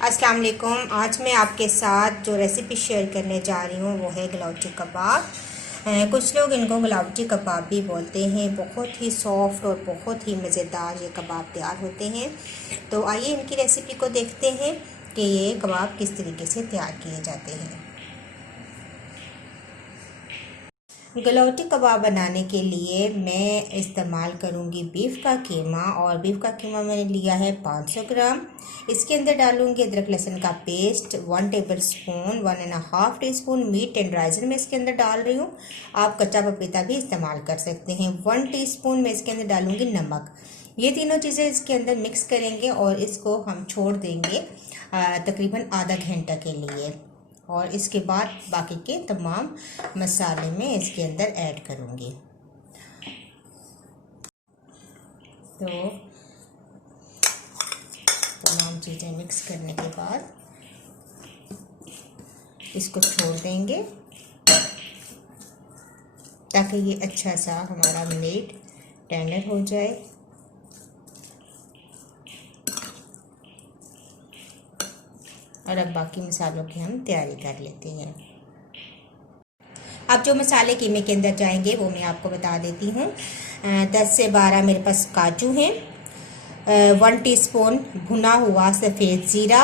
अस्सलाम वालेकुम। आज मैं आपके साथ जो रेसिपी शेयर करने जा रही हूँ वो है गलाउटी कबाब। कुछ लोग इनको गलाउटी कबाब भी बोलते हैं। बहुत ही सॉफ्ट और बहुत ही मज़ेदार ये कबाब तैयार होते हैं। तो आइए इनकी रेसिपी को देखते हैं कि ये कबाब किस तरीके से तैयार किए जाते हैं। गलौटी कबाब बनाने के लिए मैं इस्तेमाल करूंगी बीफ का कीमा, और बीफ का कीमा मैंने लिया है 500 ग्राम। इसके अंदर डालूंगी अदरक लहसुन का paste 1 table spoon, 1.5 teaspoon meat tenderizer मैं इसके अंदर डाल रही हूँ। आप कच्चा पपीता भी इस्तेमाल कर सकते हैं। 1 टीस्पून मैं इसके अंदर डालूंगी नमक। ये तीनों चीज़ें इसके अंदर मिक्स करेंगे और इसको हम छोड़ देंगे तकरीबन आधा घंटा के लिए। और इसके बाद बाकी के तमाम मसाले मैं इसके अंदर ऐड करूँगी। तो तमाम चीज़ें मिक्स करने के बाद इसको छोड़ देंगे ताकि ये अच्छा सा हमारा मीट टेंडर हो जाए। और अब बाकी मसालों की हम तैयारी कर लेते हैं। अब जो मसाले कीमे के अंदर जाएंगे वो मैं आपको बता देती हूँ। 10 से 12 मेरे पास काजू हैं, 1 टीस्पून भुना हुआ सफ़ेद ज़ीरा,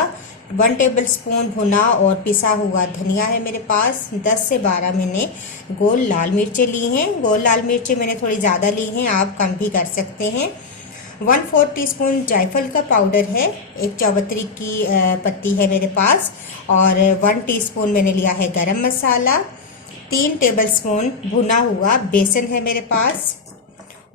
1 टेबल स्पून भुना और पिसा हुआ धनिया है मेरे पास। 10 से 12 मैंने गोल लाल मिर्चें ली हैं। गोल लाल मिर्चें मैंने थोड़ी ज़्यादा ली हैं, आप कम भी कर सकते हैं। 1/4 टीस्पून जायफल का पाउडर है। एक चौबतरी की पत्ती है मेरे पास। और 1 टीस्पून मैंने लिया है गरम मसाला। 3 टेबल स्पून भुना हुआ बेसन है मेरे पास।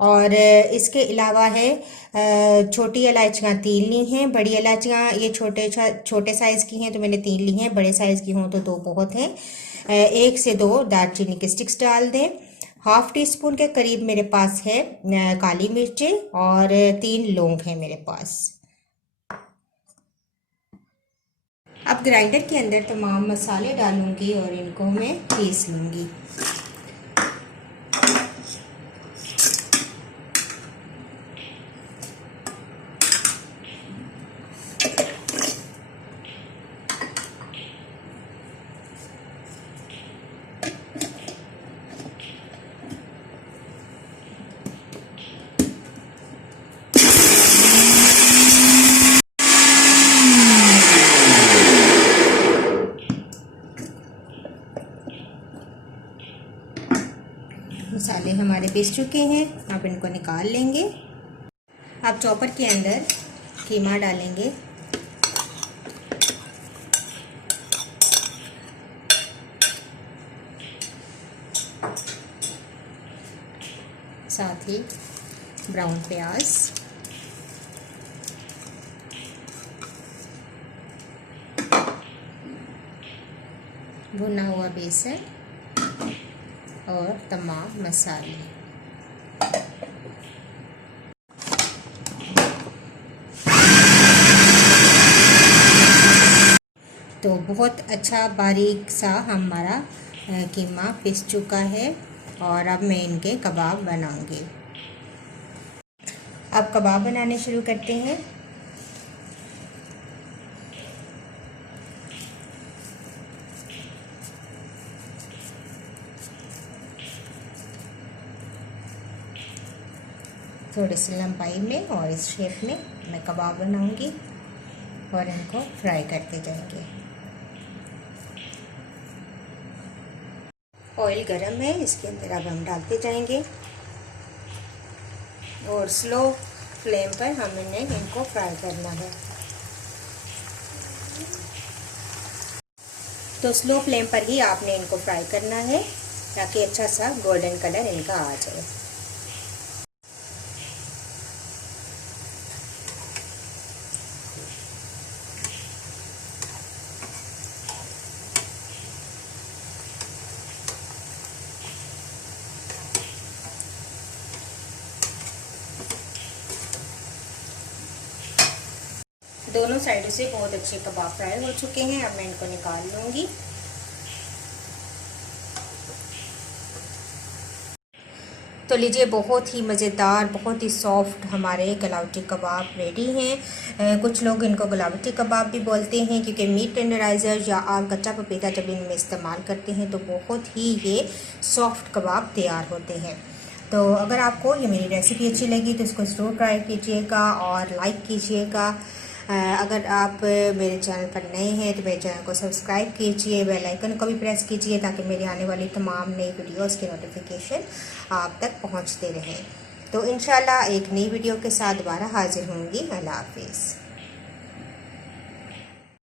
और इसके अलावा है छोटी इलायचियाँ 3 ली हैं। बड़ी इलायचियाँ ये छोटे साइज़ की हैं तो मैंने 3 ली हैं। बड़े साइज़ की हों तो 2 बहुत हैं। 1 से 2 दालचीनी के स्टिक्स डाल दें। 1/2 टीस्पून के करीब मेरे पास है काली मिर्चें, और 3 लौंग हैं मेरे पास। अब ग्राइंडर के अंदर तमाम मसाले डालूंगी और इनको मैं पीस लूँगी। मसाले हमारे पीस चुके हैं, अब इनको निकाल लेंगे। अब चॉपर के अंदर कीमा डालेंगे। साथ ही ब्राउन प्याज, भुना हुआ बेसन और तमाम मसाले। तो बहुत अच्छा बारीक सा हमारा कीमा पिस चुका है और अब मैं इनके कबाब बनाऊंगी। अब कबाब बनाने शुरू करते हैं। थोड़ी सी लंबाई में और इस शेप में मैं कबाब बनाऊंगी और इनको फ्राई करते जाएंगे। ऑयल गरम है, इसके अंदर अब हम डालते जाएंगे और स्लो फ्लेम पर हमने इनको फ्राई करना है। तो स्लो फ्लेम पर ही आपने इनको फ्राई करना है ताकि अच्छा सा गोल्डन कलर इनका आ जाए। दोनों साइडों से बहुत अच्छे कबाब फ्राई हो चुके हैं। अब मैं इनको निकाल लूँगी। तो लीजिए, बहुत ही मज़ेदार, बहुत ही सॉफ्ट हमारे गलावटी कबाब रेडी हैं। कुछ लोग इनको गलावटी कबाब भी बोलते हैं, क्योंकि मीट टेंडराइज़र या आप कच्चा पपीता जब इनमें इस्तेमाल करते हैं तो बहुत ही ये सॉफ्ट कबाब तैयार होते हैं। तो अगर आपको ये मेरी रेसिपी अच्छी लगी तो इसको ज़रूर ट्राई कीजिएगा और लाइक कीजिएगा। अगर आप मेरे चैनल पर नए हैं तो मेरे चैनल को सब्सक्राइब कीजिए, बेल आइकन को भी प्रेस कीजिए ताकि मेरे आने वाली तमाम नई वीडियोस के नोटिफिकेशन आप तक पहुंचते रहें। तो इंशाल्लाह एक नई वीडियो के साथ दोबारा हाजिर होंगी। अल्लाह हाफिज़।